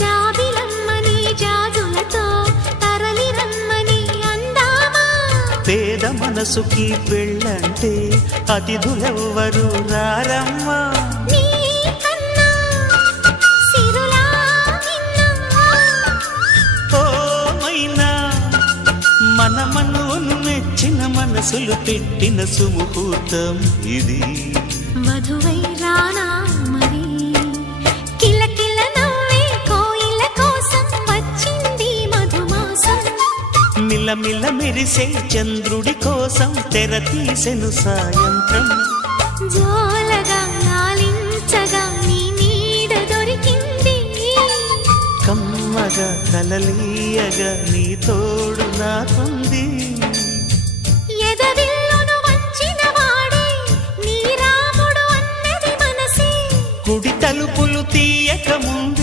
జాబిలమ్మని జాజులతో తరలి రమ్మని అందామా పేద మనసుకి పెళ్ళంటే అతిథులెవ్వరు రారమ్మా మన మనువును మెచ్చిన మనసులు పెట్టిన సుముహూర్తం ఇది వధువై రానా మరి కిలకిల నవ్వే కోయిల కోసం వచ్చింది మధుమాసం మిలమిల మెరిసే చంద్రుడి కోసం తెర తీసెను సాయంత్రం జోలగా లాలించగా నీ నీడ దొరికింది కమ్మగా కలలీయగా నీ తోడు నాకుంది ఎదవిల్లును వంచిన వాడే నీ రాముడు అన్నది మనసే కుడి తలుపులు తీయక ముందు